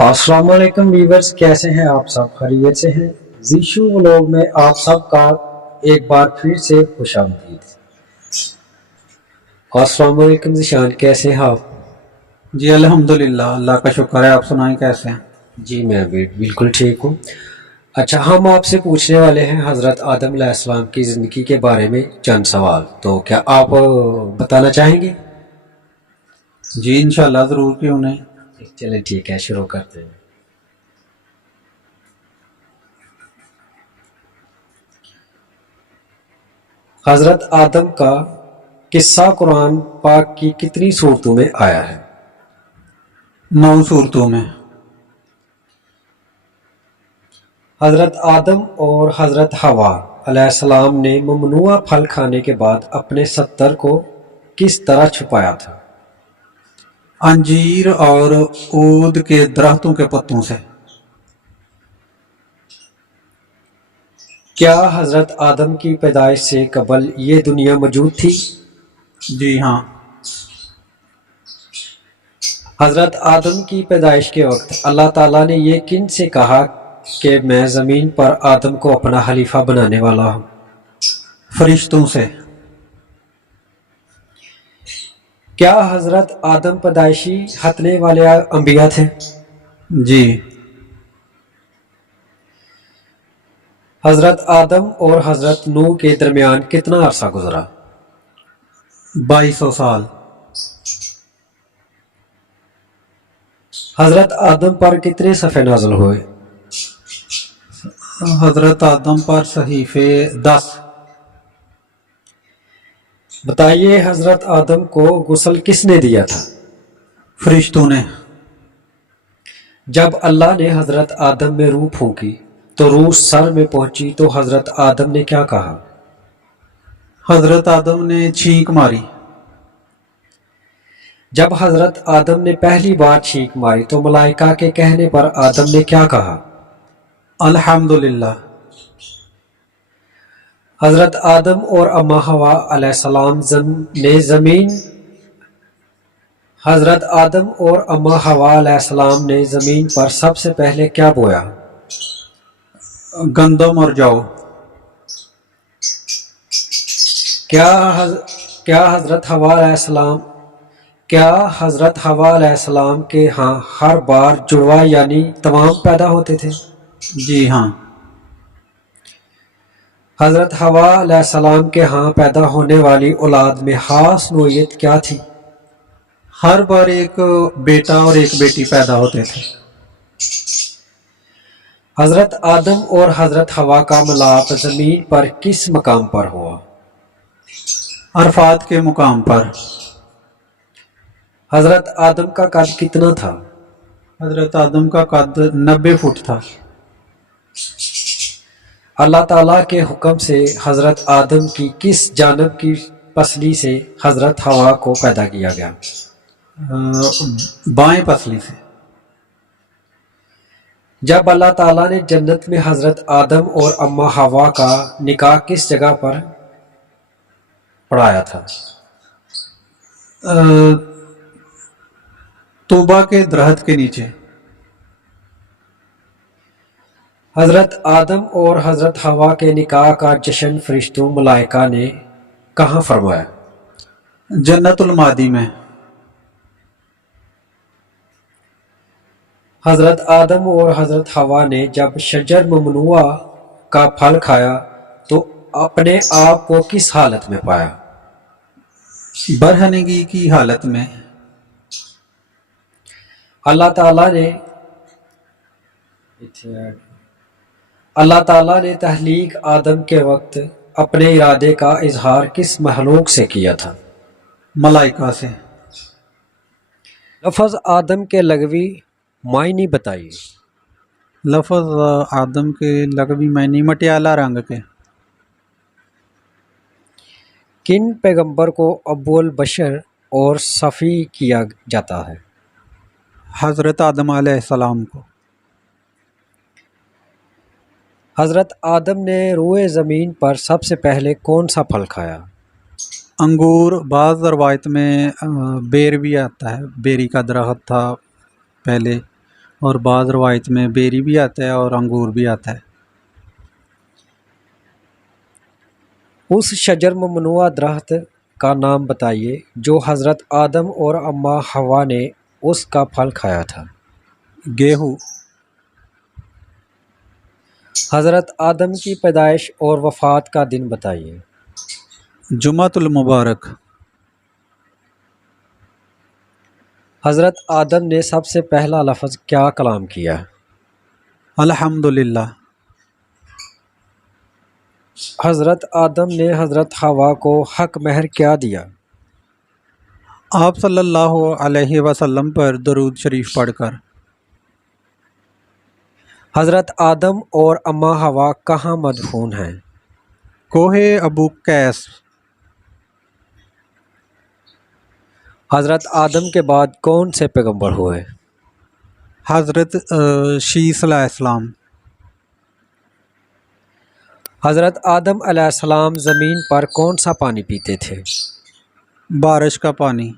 अस्सलाम वालेकुम व्यूवर्स, कैसे हैं आप सब? खैरियत से हैं? जीशु व्लॉग में आप सब का एक बार फिर से खुशामदीद। अस्सलाम वालेकुम ज़ीशान, कैसे हैं आप? जी अल्हम्दुलिल्लाह, अल्लाह का शुक्र है। आप सुनाएं कैसे हैं? जी मैं भी बिल्कुल ठीक हूँ। अच्छा, हम आपसे पूछने वाले हैं हज़रत आदम अलैहिस्सलाम की ज़िंदगी के बारे में चंद सवाल। तो क्या आप बताना चाहेंगे? जी इंशाल्लाह, ज़रूर, क्यों नहीं। चलें ठीक है, शुरू करते हैं। हज़रत आदम का किस्सा कुरान पाक की कितनी सूरतों में आया है? 9 सूरतों में। हज़रत आदम और हज़रत हवा अलैहिस्सलाम ने ममनूआ फल खाने के बाद अपने सत्तर को किस तरह छुपाया था? अंजीर और ऊद के दरख्तों के पत्तों से। क्या हज़रत आदम की पैदाइश से कबल ये दुनिया मौजूद थी? जी हाँ। हज़रत आदम की पैदाइश के वक्त अल्लाह ताला ने ये किन से कहा कि मैं ज़मीन पर आदम को अपना खलीफा बनाने वाला हूँ? फरिश्तों से। क्या हज़रत आदम पैदाइशी खतने वाले अंबिया थे? जी। हज़रत आदम और हज़रत नूह के दरमियान कितना अरसा गुजरा? 2200 साल। हज़रत आदम पर कितने सफ़े नाज़िल हुए? हज़रत आदम पर सहीफ़े 10। बताइए, हज़रत आदम को गुस्ल किसने दिया था? फरिश्तों ने। जब अल्लाह ने हज़रत आदम में रूह फूंकी तो रूह सर में पहुंची तो हज़रत आदम ने क्या कहा? हज़रत आदम ने छींक मारी। जब हज़रत आदम ने पहली बार छींक मारी तो मलाइका के कहने पर आदम ने क्या कहा? अल्हम्दुलिल्लाह। हज़रत आदम और अम्मा हवा अलैहिस्सलाम ने ज़मीन हज़रत आदम और अम्मा हवा अलैहिस्सलाम ने ज़मीन पर सबसे पहले क्या बोया? गंदम और जौ। क्या हज़- क्या हज़रत हवा अलैहिस्सलाम क्या हज़रत हवा अलैहिस्सलाम के यहाँ हर बार जुड़वा यानी तमाम पैदा होते थे? जी हाँ। हज़रत हवा अलैहिस्सलाम के यहाँ पैदा होने वाली औलाद में खास नौइयत क्या थी? हर बार एक बेटा और एक बेटी पैदा होते थे। हज़रत आदम और हज़रत हवा का मिलाप ज़मीन पर किस मकाम पर हुआ? अरफात के मुकाम पर। हज़रत आदम का कद कितना था? हज़रत आदम का कद 90 फुट था। अल्लाह ताला के हुक्म से हज़रत आदम की किस जानब की पसली से हज़रत हवा को पैदा किया गया? बाएं पसली से। जब अल्लाह ताला ने जन्नत में हज़रत आदम और अम्मा हवा का निकाह किस जगह पर पढ़ाया था? तूबा के दरख्त के नीचे। हज़रत आदम और हज़रत हवा के निकाह का जश्न फरिश्तों मलाइका ने कहाँ फरमाया? जन्नतुल मादी में। हज़रत आदम और हज़रत हवा ने जब शजर ममनुआ का फल खाया तो अपने आप को किस हालत में पाया? बरहनगी की हालत में। अल्लाह ताला ने तहलीक आदम के वक्त अपने इरादे का इजहार किस महलूक से किया था? मलाइका से। लफ्ज़ आदम के लगवी मायने बताइए। लफ्ज़ आदम के लगवी मायने मटियाला रंग के। किन पैगंबर को अब्बुल बशर और सफ़ी किया जाता है? हज़रत आदम अलैहिस्सलाम को। हज़रत आदम ने रूए ज़मीन पर सबसे पहले कौन सा फल खाया? अंगूर। बाज़ रवायत में बेर भी आता है, बेरी का दरख्त था पहले, اور بعض روایت میں بیری بھی آتا ہے اور انگور بھی آتا ہے۔ اس شجر ممنوعہ درخت کا نام بتائیے جو حضرت آدم اور اماں حوا نے اس کا پھل کھایا تھا۔ گیہوں۔ حضرت آدم کی پیدائش اور وفات کا دن بتائیے۔ جمعۃ المبارک۔ حضرت آدم نے سب سے پہلا لفظ کیا کلام کیا؟ الحمدللہ۔ حضرت آدم نے حضرت حوا کو حق مہر کیا دیا؟ آپ صلی اللہ علیہ وسلم پر درود شریف پڑھ کر۔ حضرت آدم اور اماں حوا کہاں مدفون ہیں؟ کوہ ابو قیس۔ حضرت آدم کے بعد کون سے پیغمبر ہوئے؟ حضرت شیس علیہ السلام۔ حضرت آدم علیہ السلام زمین پر کون سا پانی پیتے تھے؟ بارش کا پانی۔